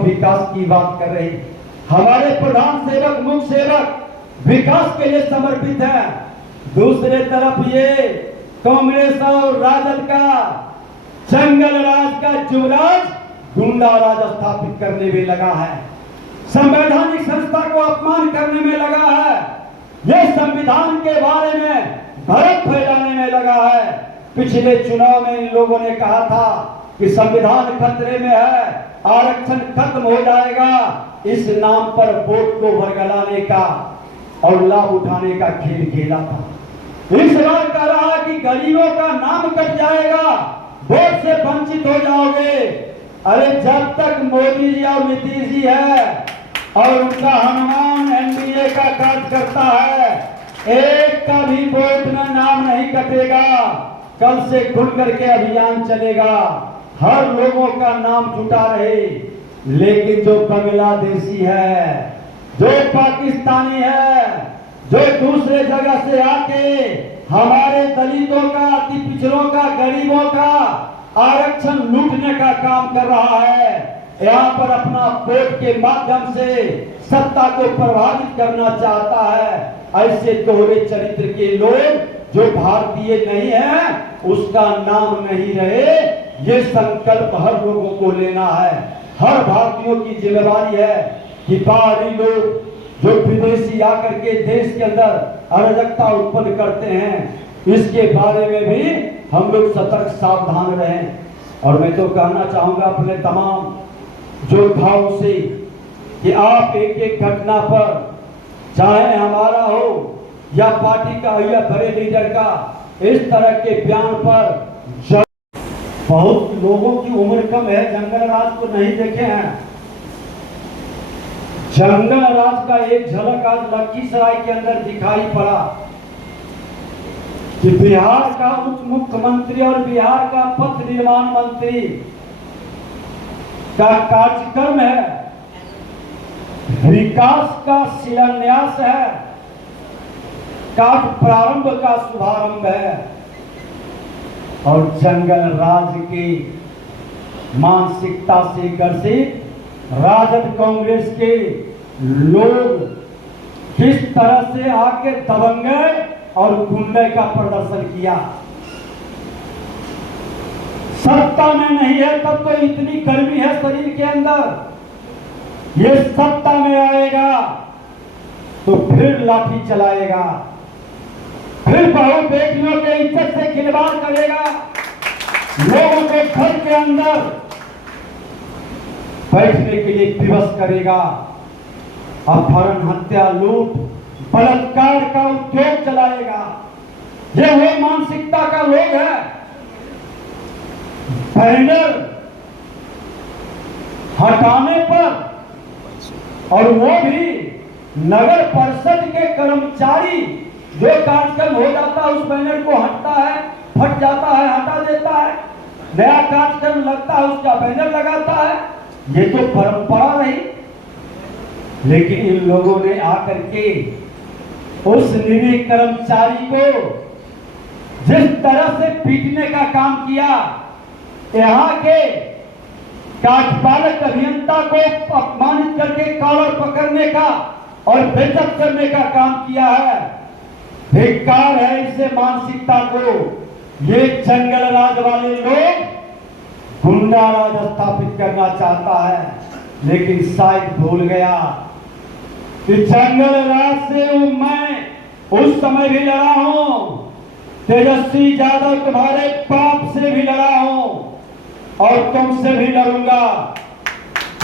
विकास की बात कर रहे हैं। हमारे प्रधान सेवक मुख्य सेवक विकास के लिए समर्पित है। दूसरे तरफ ये कांग्रेस और राजद का जंगल राज का युवराज गुंडा राज स्थापित करने में लगा है, संवैधानिक संस्था को अपमान करने में लगा है, ये संविधान के बारे में भ्रम फैलाने में लगा है। पिछले चुनाव में इन लोगों ने कहा था कि संविधान खतरे में है, आरक्षण खत्म हो जाएगा, इस नाम पर वोट को बरगलाने का और लाभ उठाने का खेल खेला था। इस बार कह रहा कि गरीबों का नाम कट जाएगा, वोट से वंचित हो जाओगे। अरे जब तक मोदी जी और नीतीश जी है और उनका हनुमान एनडीए का कार्य करता है, एक का भी वोट में नाम नहीं कटेगा। कल से खुल करके अभियान चलेगा, हर लोगों का नाम जुटा रहे। लेकिन जो बांग्लादेशी है, जो पाकिस्तानी है, जो दूसरे जगह से आके हमारे दलितों का, अति पिछड़ों का, गरीबों का आरक्षण लूटने का काम कर रहा है, यहाँ पर अपना वोट के माध्यम से सत्ता को प्रभावित करना चाहता है। ऐसे दोहरे चरित्र के लोग जो भारतीय नहीं है, उसका नाम नहीं रहे, ये संकल्प हर लोगों को लेना है। हर भारतीयों की जिम्मेदारी है कि बाहरी लोग जो विदेशी आकर के देश के अंदर अराजकता उत्पन्न करते हैं, इसके बारे में भी हम लोग सतर्क सावधान रहें। और मैं तो कहना चाहूंगा अपने तमाम योद्धाओं से कि आप एक एक घटना पर, चाहे हमारा हो या पार्टी का या बड़े लीडर का, इस तरह के बयान पर बहुत लोगों की उम्र कम है, जंगल राज को नहीं देखे हैं। जंगल राज का एक झलक आज लखीसराय के अंदर दिखाई पड़ा कि बिहार का उप मुख्यमंत्री और बिहार का पथ निर्माण मंत्री का कार्यक्रम है, विकास का शिलान्यास है, का प्रारंभ का शुभारंभ है। और जंगल राज की मानसिकता से ग्रसित राजद कांग्रेस के लोग किस तरह से आके दबंगे और गुंडे का प्रदर्शन किया। सत्ता में नहीं है तब तो इतनी गर्मी है शरीर के अंदर, ये सत्ता में आएगा तो फिर लाठी चलाएगा, फिर बहु बेटियों के इज्जत से खिलवाड़ करेगा, लोगों के घर के अंदर बैठने के लिए विवश करेगा, अपहरण, हत्या, लूट, बलात्कार का उद्योग चलाएगा। ये वो मानसिकता का लोग है। बैनर हटाने पर, और वो भी नगर परिषद के कर्मचारी, जो कार्यक्रम हो जाता है उस बैनर को हटता है, फट जाता है, हटा देता है, नया कार्यक्रम लगता है उसका बैनर लगाता है। ये तो परंपरा रही। लेकिन इन लोगों ने आकर के उस निरीह कर्मचारी को जिस तरह से पीटने का काम किया, यहाँ के कार्यपालक अभियंता को अपमानित करके कॉलर पकड़ने का और बेइज्जत करने का काम किया है। धिक्कार है इसे मानसिकता को। ये जंगल राज वाले लोग गुंडा राज स्थापित करना चाहता है, लेकिन शायद भूल गया कि जंगल राज से मैं उस समय भी लड़ा हूं, तेजस्वी यादव तुम्हारे बाप से भी लड़ा हूं और तुमसे भी लड़ूंगा।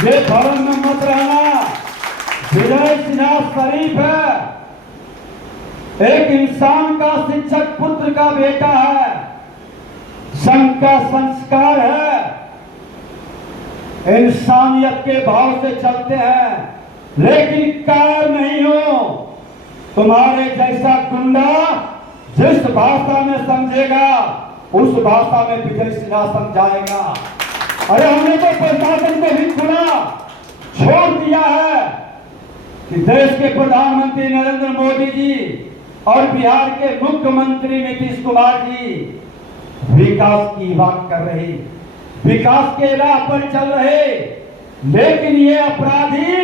ये भ्रम में मत रहना। विजय सिन्हा शरीफ है, एक इंसान का शिक्षक पुत्र का बेटा है, संघ का संस्कार है, इंसानियत के भाव से चलते हैं, लेकिन कायर नहीं हो। तुम्हारे जैसा गुंडा जिस भाषा में समझेगा उस भाषा में विजय सिन्हा समझाएगा। अरे हमने तो प्रशासन को भी खुला छोड़ दिया है कि देश के प्रधानमंत्री नरेंद्र मोदी जी और बिहार के मुख्यमंत्री नीतीश कुमार जी विकास की बात कर रहे, विकास के राह पर चल रहे, लेकिन ये अपराधी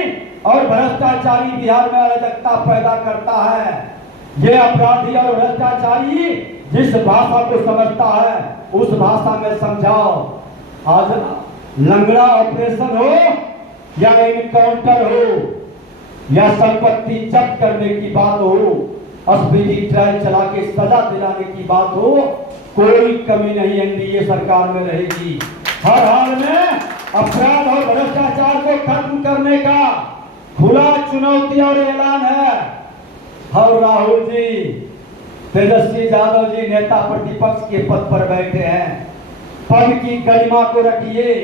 और भ्रष्टाचारी बिहार में अराजकता पैदा करता है। ये अपराधी और भ्रष्टाचारी जिस भाषा को समझता है उस भाषा में समझाओ। आज लंगड़ा ऑपरेशन हो या इनकाउंटर हो या संपत्ति जब्त करने की बात हो, स्पीडी ट्रायल चला के सजा दिलाने की बात हो, कोई कमी नहीं एनडीए सरकार में रहेगी। हर हाल में अपराध और भ्रष्टाचार को खत्म करने का खुला चुनौती और ऐलान है। और राहुल जी, तेजस्वी यादव जी नेता प्रतिपक्ष के पद पर बैठे हैं, पद की गरिमा को रखिए।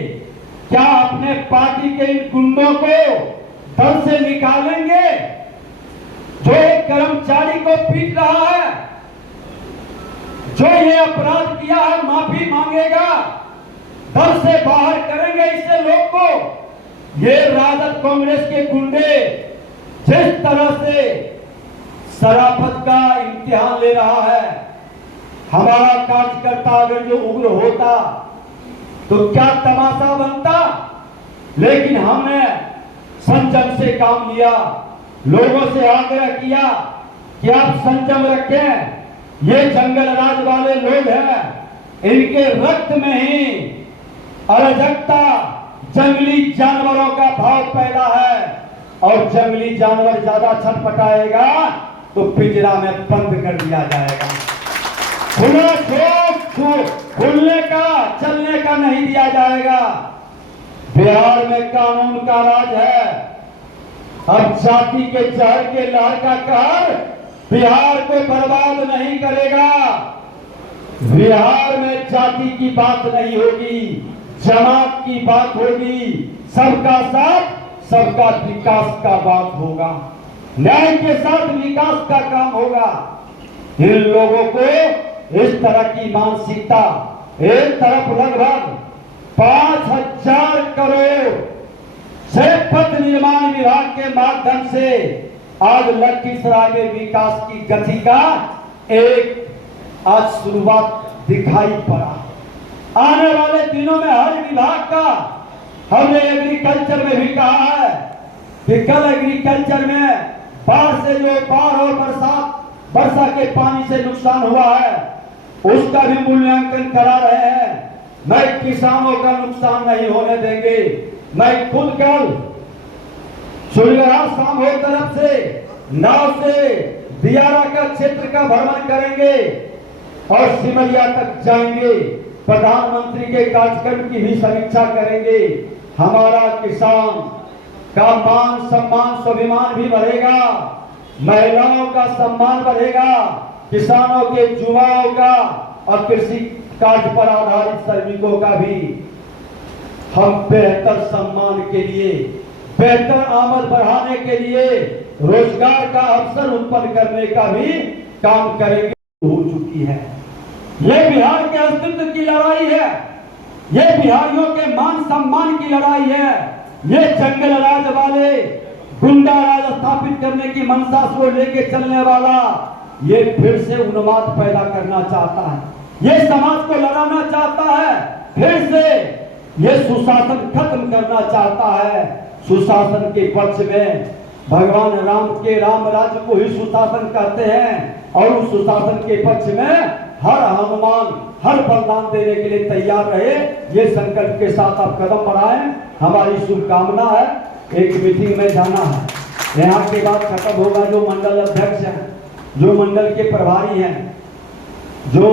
क्या अपने पार्टी के इन गुंडों को दल से निकालेंगे? जो एक कर्मचारी को पीट रहा है, जो ये अपराध किया है, माफी मांगेगा, दल से बाहर करेंगे इससे लोग को। ये राजद कांग्रेस के गुंडे जिस तरह से शराफत का इम्तिहान ले रहा है, हमारा कार्यकर्ता अगर जो उग्र होता तो क्या तमाशा बनता। लेकिन हमने संयम से काम लिया, लोगों से आग्रह किया कि आप संयम रखें। ये जंगल राज वाले लोग हैं, इनके रक्त में ही अराजकता, जंगली जानवरों का भाव पैदा है और जंगली जानवर ज्यादा छटपटाएगा तो पिंजरा में बंद कर दिया जाएगा। खुला खुलने का, चलने का नहीं दिया जाएगा। बिहार में कानून का राज है। अब जाति के जहर के लहर का कहर बिहार को बर्बाद नहीं करेगा। बिहार में जाति की बात नहीं होगी, जमात की बात होगी, सबका साथ सबका विकास का बात होगा, न्याय के साथ विकास का काम होगा। इन लोगों को इस तरह की मानसिकता, एक तरफ लगभग 5,000 करोड़ से पथ निर्माण विभाग के माध्यम से आज लखीसराय में विकास की गति का एक आज शुरुआत दिखाई पड़ा। आने वाले दिनों में हर विभाग का, हमने एग्रीकल्चर में भी कहा है कि कल एग्रीकल्चर में बाढ़ से जो बाढ़ और वर्षा के पानी से नुकसान हुआ है उसका भी मूल्यांकन करा रहे हैं। मैं किसानों का नुकसान नहीं होने देंगे। मैं खुद कल सुरगरा सामो तरफ से नाव से दियारा का क्षेत्र का भ्रमण करेंगे और सिमरिया तक जाएंगे। प्रधानमंत्री के कार्यक्रम की भी समीक्षा करेंगे। हमारा किसान का मान सम्मान स्वाभिमान भी बढ़ेगा, महिलाओं का सम्मान बढ़ेगा, किसानों के युवाओं का और कृषि कार्य पर आधारित श्रमिकों का भी हम बेहतर सम्मान के लिए, बेहतर आमद बढ़ाने के लिए, रोजगार का अवसर उत्पन्न करने का भी काम करेंगे। हो चुकी है। यह बिहार के अस्तित्व की लड़ाई है, यह बिहारियों के मान सम्मान की लड़ाई है। ये जंगल राज वाले गुंडा राज स्थापित करने की मंशा को लेके चलने वाला ये फिर से उन्माद पैदा करना चाहता है, ये समाज को लड़ाना चाहता है, फिर से ये सुशासन खत्म करना चाहता है। सुशासन के पक्ष में भगवान राम के राम राज्य को ही सुशासन कहते हैं और उस सुशासन के पक्ष में हर हनुमान हर बलिदान देने के लिए तैयार रहे। ये संकल्प के साथ आप कदम बढ़ाएं, हमारी शुभकामना है। एक मीटिंग में जाना है, यहाँ के बाद खत्म होगा। जो मंडल अध्यक्ष हैं, जो मंडल के प्रभारी हैं, जो